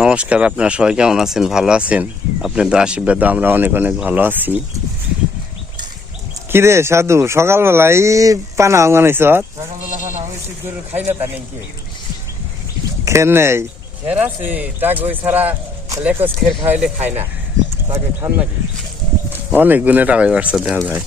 নমস্কার আপনারা সবাই কেমন আছেন? ভালো আছেন? আপনাদের আশীর্বাদ আমরা অনেক অনেক ভালো আছি। কিরে সাধু সকালবেলা এই পানা বানাইছ সকালবেলা খানা আমি ঠিক করে খাই না তা নেই খের আছে লেকস খের খাইলে খাই না। তাকে খান নাকি? অনেক গুণে টাকাই বাড়ছে দেখা যায়।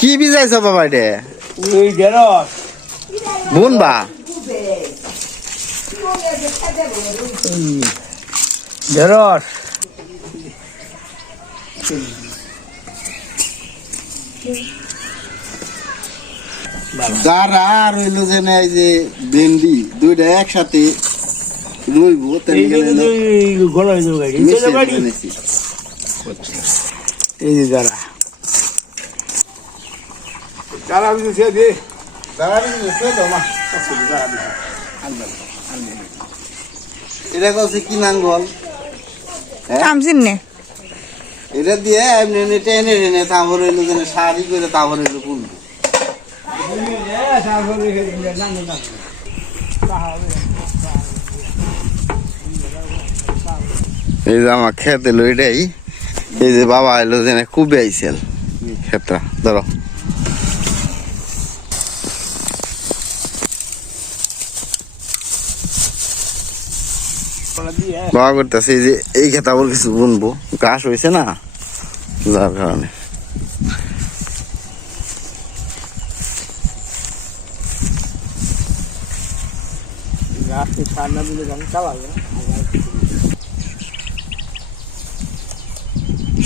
কি বিজাইছ বাবা এটা ওই গেরস বোন বা গেরস যারা রইল যে এই যে ভেন্ডি দুইটা একসাথে রইব এই যে যারা যারা আমি সে দে এটা কছে কি নাঙ্গল? হ্যাঁ? কামছিন নে। এটা দিয়ে এমনি এমনি টেনে টেনে তারপর হইল যেন শাড়ি করে তারপর হইল পুল এই যে আমার খেত এলো এটাই। এই যে বাবা এলো যেন কুবে আইসেল। ক্ষেতটা ধরো। বাবা করতেছে, এই যে এই খেত আবার কিছু বুনবো। ঘাস হয়েছে না? যার কারণে।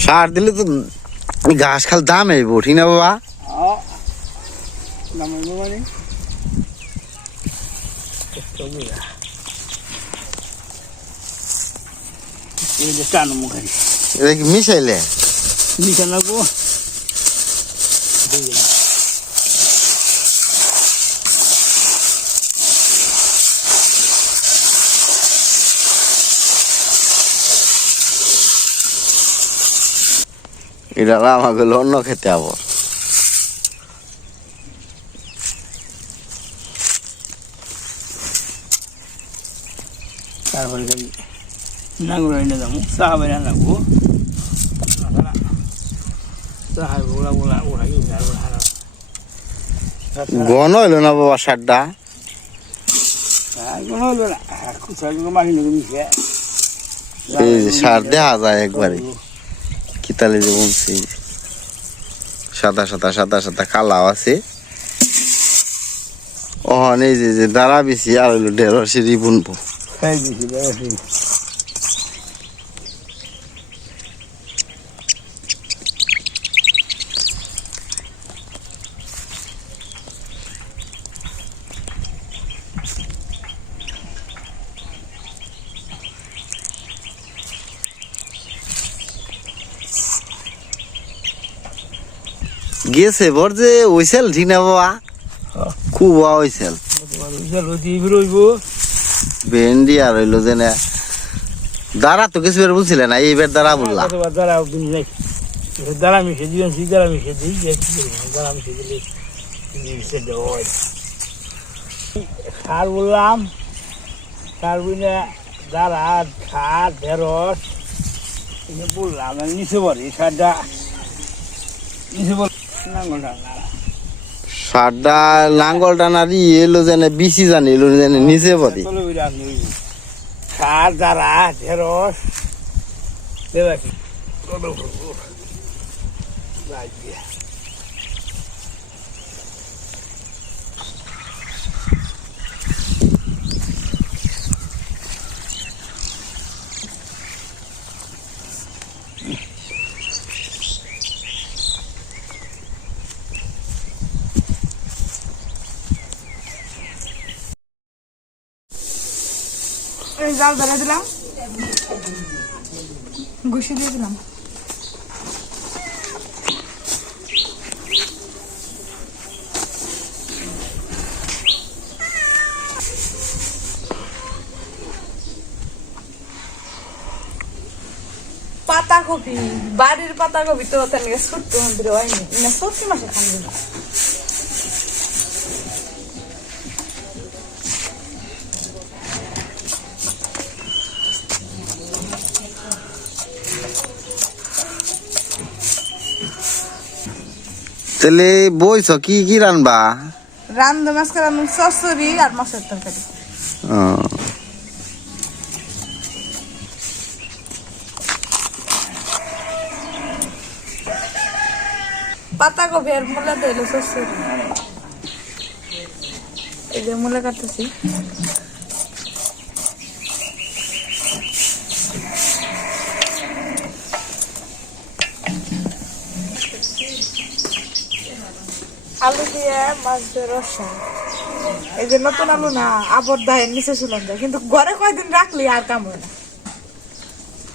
সার দিলে তো ঘাস খাল দাম আইব ঠিক না বাবা? নামাইবো এই যে টানো মুখে। এটা কি মিশাইলে? লাগবো? এটা আমাকে অন্য খেতে আবার। তারপরে এনে যাব চাহা বাইরে লাগবো ঘন হইল না বাবা সারটা সার দেখা যায় একবারে কিতালে যে বলছি সাদা সাদা সাদা সাদা কালাও আছে ওহন এই যে দাঁড়া বেশি আর হইল ঢেঁড়ো সিঁড়ি বুনবো গেছে বর যে ওইসেল ঠিক না বাবা? খুব ওইসেল ভেন্ডি আর হইল যে না দাঁড়া তো কিছু বুঝছিলে না, এইবার দাঁড়া বললাম মিশে দিলে সার বললাম সার বুঝলে দ্বারা সার ঢেঁড়স বললাম, নিচে বলি সারটা নিচে বল সারটা লাঙ্গল টানার ই এলো যেন, বিচি জানি এলো যেন নিচে পড়ি সার দ্বারা ঢেঁড়স ডাল বেলা দিলাম। ঘুষি দিয়ে দিলাম। পাতা কপি বাড়ির পাতা কপি তো ওখানে সত্যি মন্দিরে হয়নি। সত্যি মাসে খান তাহলে বইছ কি কি রানবা? রান্ধ মাছ আমি চচ্চড়ি আর মাছের তরকারি। ও, পাতাকপি আর মূলা দিল চচ্চড়ি। এই যে মূলা কাটতেছি। আলু দিয়ে মাছ দিয়ে রসা এই যে নতুন আলু না, আবর দায়ের নিচে ছিলাম যায় কিন্তু ঘরে কয়দিন রাখলি আর কাম হয় না।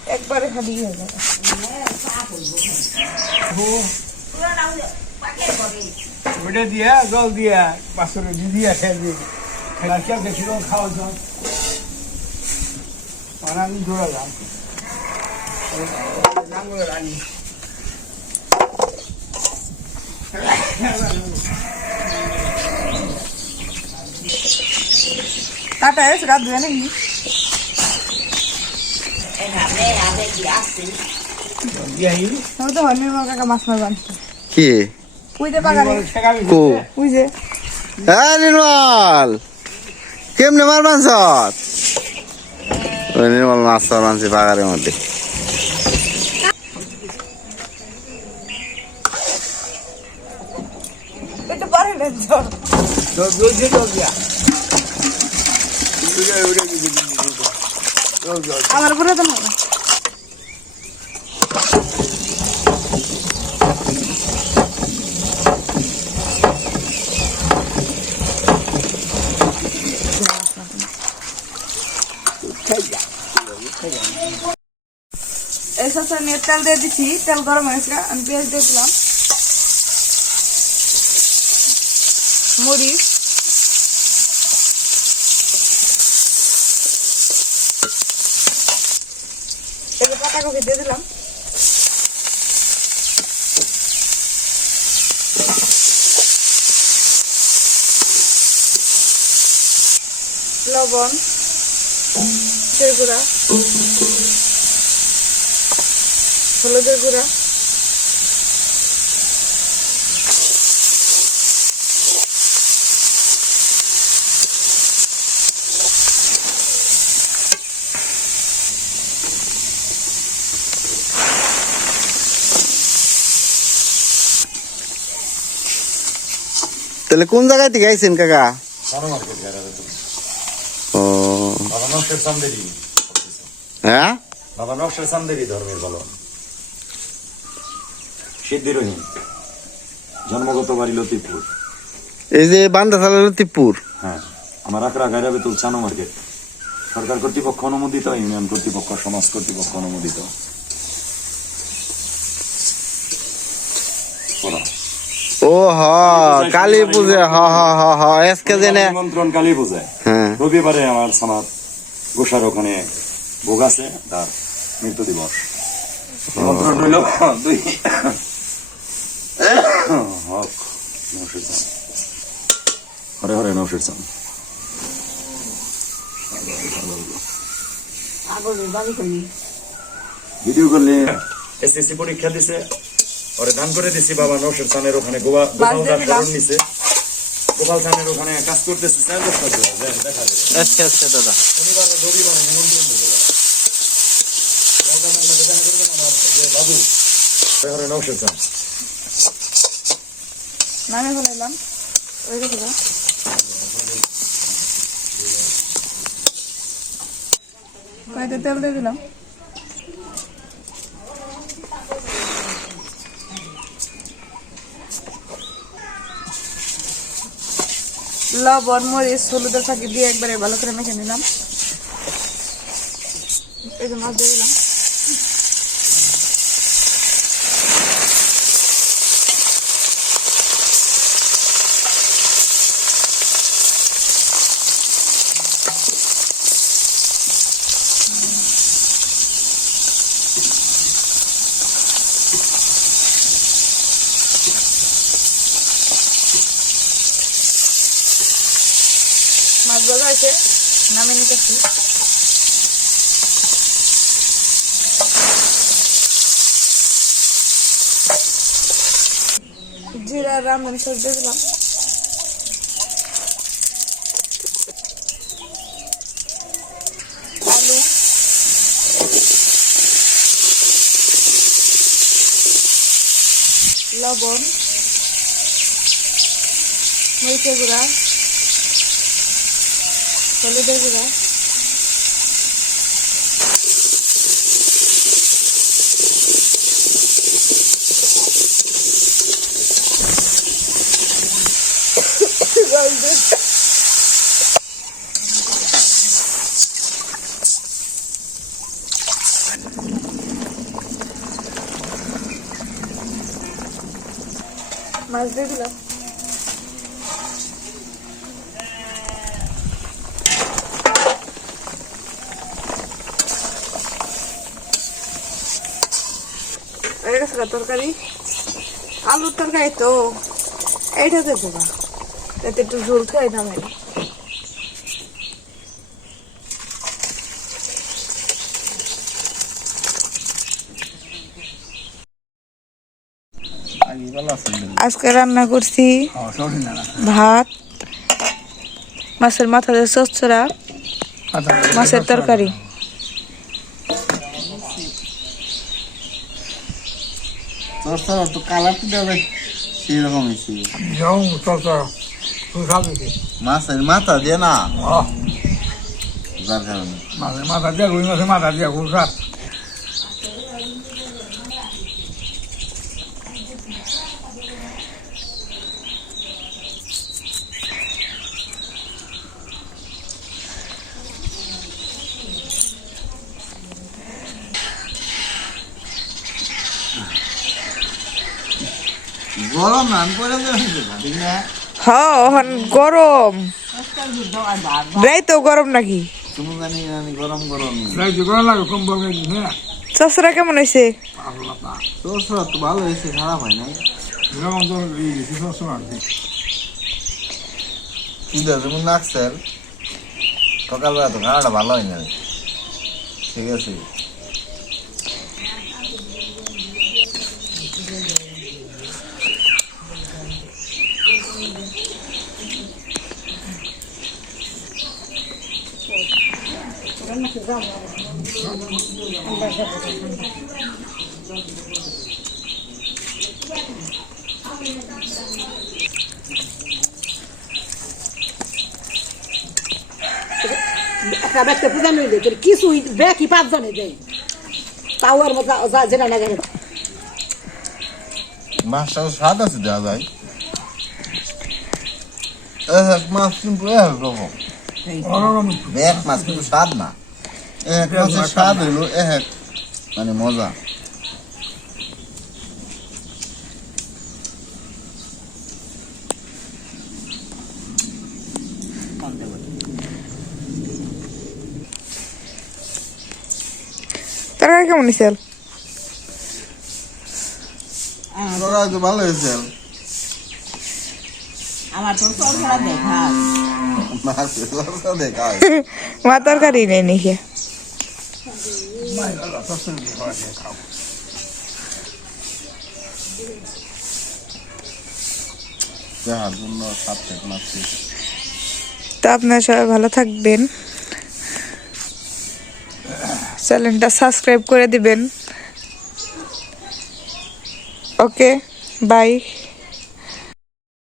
একবারে খালি হয়ে যাবে। খাওয়া আমি আমার কাকা মাছ মাছ বানছে কি হ্যাঁ নির্মল কেমনে মার মাছ ওই নির্মল মাছ মানছি বাগারের মধ্যে একটু পরে না জ্বর জল জল দিয়ে জল দিয়া জল জল আমার পুরো তো সসে নিয়ে তেল দিয়ে দিচ্ছি তেল গরম হয়েছে আমি পেঁয়াজ দিয়ে দিলাম। মরিচ এবার পাতাকপি দিয়ে দিলাম লবণ জিরের গুঁড়া হলুদের গুঁড়া তাহলে কোন জায়গায় থেকে আইছেন কাকা সারা মার্কেট গ্যারাজে তো ও বাবা নকশের সামদেরই হ্যাঁ? বাবা নকশের সামদেরই ধর্মের বলন সিদ্ধি জন্মগত বাড়ি লতিফপুর এই যে বান্দাশালা লতিপুর হ্যাঁ আমার আকরা গায়রা বেতুল চানো মার্কেট। সরকার কর্তৃপক্ষ অনুমোদিত ইউনিয়ন কর্তৃপক্ষ সমাজ কর্তৃপক্ষ অনুমোদিত। ও হ কালী পূজা হ হ হ হ আজকে জেনে নিমন্ত্রণ কালী পূজায়। হ্যাঁ। রবিবারে আমার সমাজ গোসার ওখানে ভোগ আছে তার মৃত্যু দিবস। নিমন্ত্রণ রইল দুই হক নৌশের চান হরে হরে নৌশের চান ভিডিও করলে এসএসসি পরীক্ষা দিছে ওরে দান করে দিছি বাবা নৌশের চানের ওখানে দিলাম। শরণ নিছে। গোপাল চানের ওখানে কাজ করতেছে চার। দেখ, দেখা যাবে আচ্ছা আচ্ছা দাদা। শনিবার রবিবারে নিমন্ত্রণ দিল বাবু হরে নৌশের চান নামে ফেলাইলাম ওই রেখে দাও কয়টা তেল দিয়ে দিলাম? লবণ, মরিচ হলুদের ফাঁকি দিয়ে একবারে ভালো করে মেখে নিলাম। এই যে মাছ দিয়ে দিলাম ভাজা আছে নামে নিতেছি। জিরা রামদানি সব দিলাম। আলু। লবণ। মরিচের গুঁড়া। হলুদের গুঁড়া মাছ দিয়ে দিলাম তরকারি? আলুর তরকারি তো। এইটা দেবো না এতে একটু ঝোল খাই নামে আজকে রান্না করছি ভাত, মাছের মাথা দিয়ে চচ্চড়া মাছের তরকারি। তোর স্যার তো কালার তো দেবে সেরকম হয়েছে যাও চল চল তুই খাবি কি মাছের মাথা দিয়ে না আহ, যার কারণে মাছের মাথা দিয়ে রুই মাছের মাথা দিয়ে খুব গরম হ্যাঁ এখন গরম। রাই তো গরম নাকি? তুমি জানি জানি গরম গরম। রাইতে করা লাগে কম্বল গাইছি না চচড়া কেমন হয়েছে? স্যার তো ভালো হয়েছে খারাপ হয় নাই। যেমন দেবে সকালবেলা তো খানাটা ভালো হয় না ঠিক আছে। একটা ব্যক্তি পূজা নইলে তোর কিছু ব্যাকি পাঁচজনে দেয় তাও আর স্বাদ আছে দেওয়া যায় এক মাছ কিন্তু এক রকম এক মাছ কিন্তু স্বাদ না। এক মাছের স্বাদ হইল এক মানে মজা তরকারি কেমন হয়েছে তোরা তো ভালো হয়েছে আমার তো দেখা মা তরকারি নেই নাকি? তো আপনারা সবাই ভালো থাকবেন। চ্যানেলটা সাবস্ক্রাইব করে দিবেন। Okay bye.